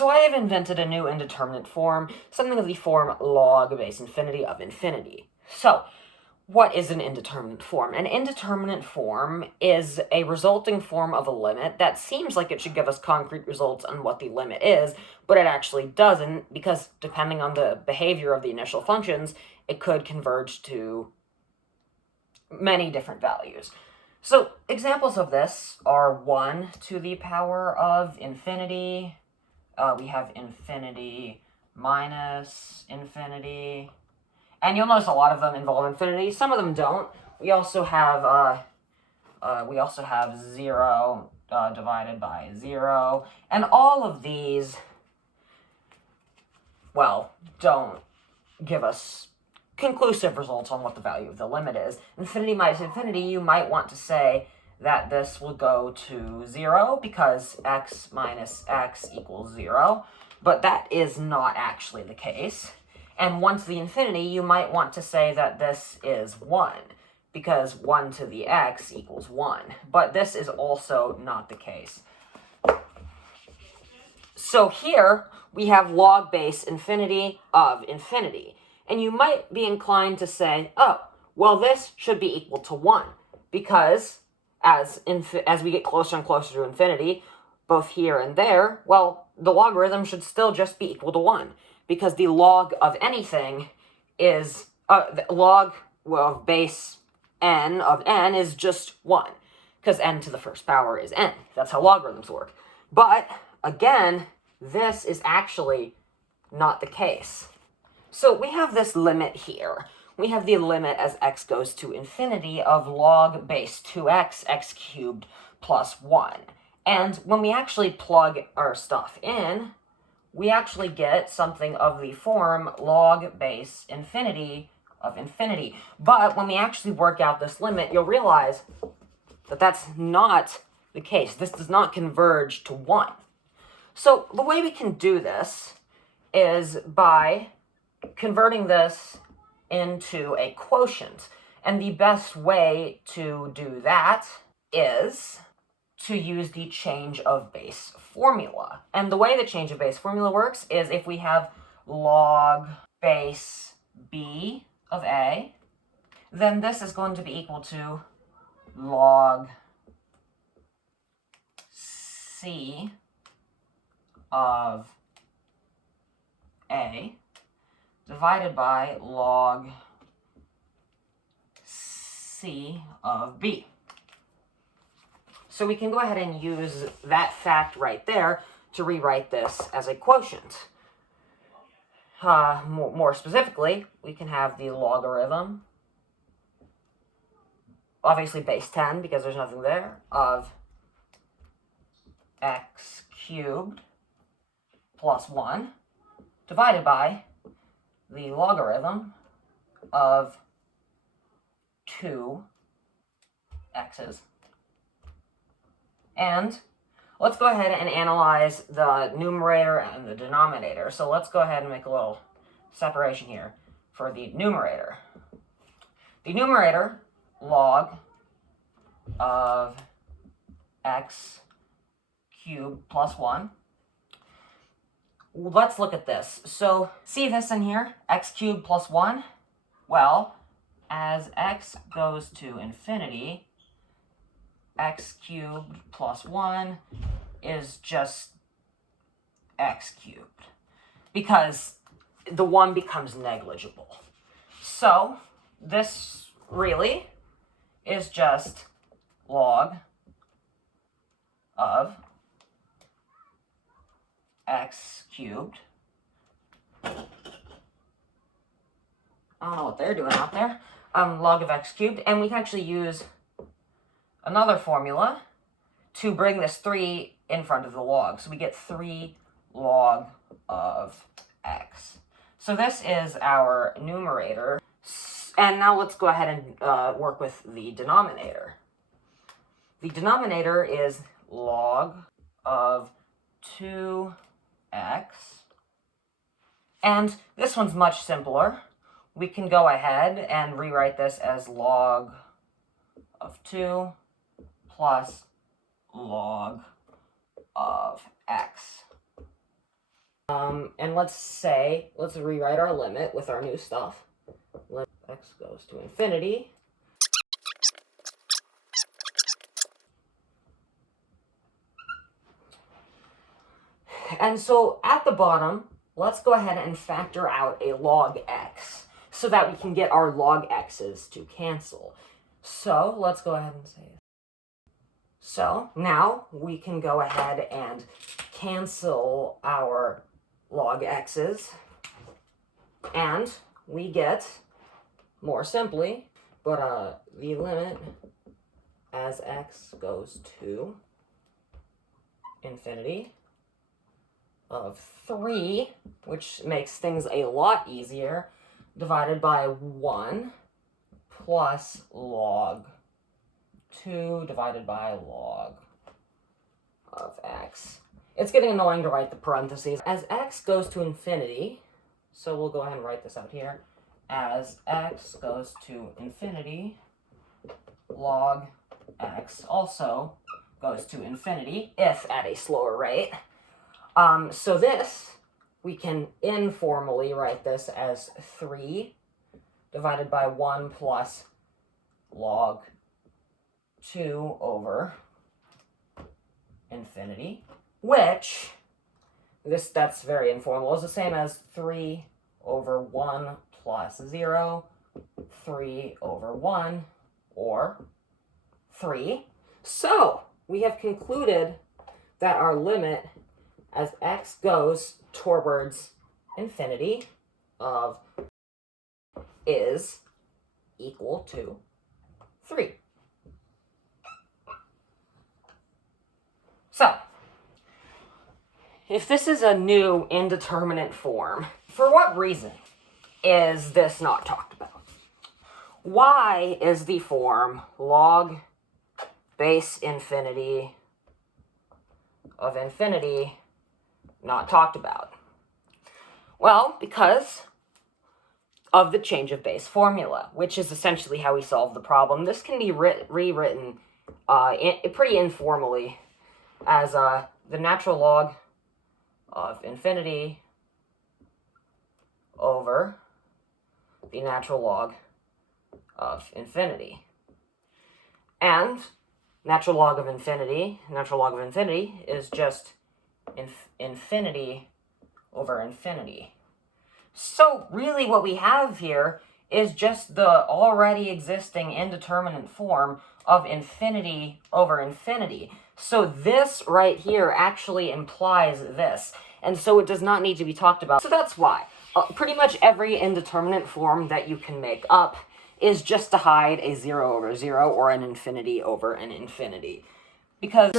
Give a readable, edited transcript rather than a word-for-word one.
So I have invented a new indeterminate form, something of the form log base infinity of infinity. So, what is an indeterminate form? An indeterminate form is a resulting form of a limit that seems like it should give us concrete results on what the limit is, but it actually doesn't, because depending on the behavior of the initial functions, it could converge to many different values. So, examples of this are 1 to the power of infinity. We have infinity minus infinity. And you'll notice a lot of them involve infinity. Some of them don't. We also have 0 divided by 0. And all of these, well, don't give us conclusive results on what the value of the limit is. Infinity minus infinity, you might want to say that this will go to 0 because x minus x equals 0. But that is not actually the case. And 1 to the infinity, you might want to say that this is 1, because 1 to the x equals 1. But this is also not the case. So here, we have log base infinity of infinity. And you might be inclined to say, oh, well, this should be equal to 1, because as we get closer and closer to infinity, both here and there, well, the logarithm should still just be equal to 1. Because the log of anything is, the log of base n of n is just 1. Because n to the first power is n. That's how logarithms work. But, again, this is actually not the case. So we have this limit here. We have the limit as x goes to infinity of log base 2x, x cubed plus 1. And when we actually plug our stuff in, we actually get something of the form log base infinity of infinity. But when we actually work out this limit, you'll realize that that's not the case. This does not converge to 1. So the way we can do this is by converting this into a quotient. And the best way to do that is to use the change of base formula. And the way the change of base formula works is if we have log base b of a, then this is going to be equal to log c of a divided by log c of b. So we can go ahead and use that fact right there to rewrite this as a quotient. More specifically, we can have the logarithm, obviously base 10 because there's nothing there, of x cubed plus 1 divided by the logarithm of 2 x's. And let's go ahead and analyze the numerator and the denominator. So let's go ahead and make a little separation here for the numerator. The numerator, log of x cubed plus 1. Let's look at this. So see this in here, x cubed plus 1? Well, as x goes to infinity, x cubed plus 1 is just x cubed, because the 1 becomes negligible. So this really is just log of x cubed. I don't know what they're doing out there. Log of x cubed, and we can actually use another formula to bring this 3 in front of the log. So we get 3 log of x. So this is our numerator. And now let's go ahead and work with the denominator. The denominator is log of 2x. And this one's much simpler. We can go ahead and rewrite this as log of 2 plus log of x. And let's rewrite our limit with our new stuff. Let x goes to infinity. And so at the bottom, let's go ahead and factor out a log x so that we can get our log x's to cancel. So let's go ahead and say it. So now we can go ahead and cancel our log x's, and we get, more simply, the limit as x goes to infinity of 3, which makes things a lot easier, divided by 1 plus log 2 divided by log of x. It's getting annoying to write the parentheses. As x goes to infinity, so we'll go ahead and write this out here. As x goes to infinity, log x also goes to infinity, if at a slower rate. So this, we can informally write this as 3 divided by 1 plus log 2 over infinity, which, that's very informal, is the same as 3 over 1 plus 0, 3 over 1, or 3. So, we have concluded that our limit as x goes towards infinity of is equal to 3. So, if this is a new indeterminate form, for what reason is this not talked about? Why is the form log base infinity of infinity not talked about? Well, because of the change of base formula, which is essentially how we solve the problem. This can be rewritten pretty informally as the natural log of infinity over the natural log of infinity. And natural log of infinity is just infinity over infinity. So really what we have here is just the already existing indeterminate form of infinity over infinity. So this right here actually implies this, and so it does not need to be talked about. So that's why pretty much every indeterminate form that you can make up is just to hide a 0 over 0 or an infinity over an infinity. Because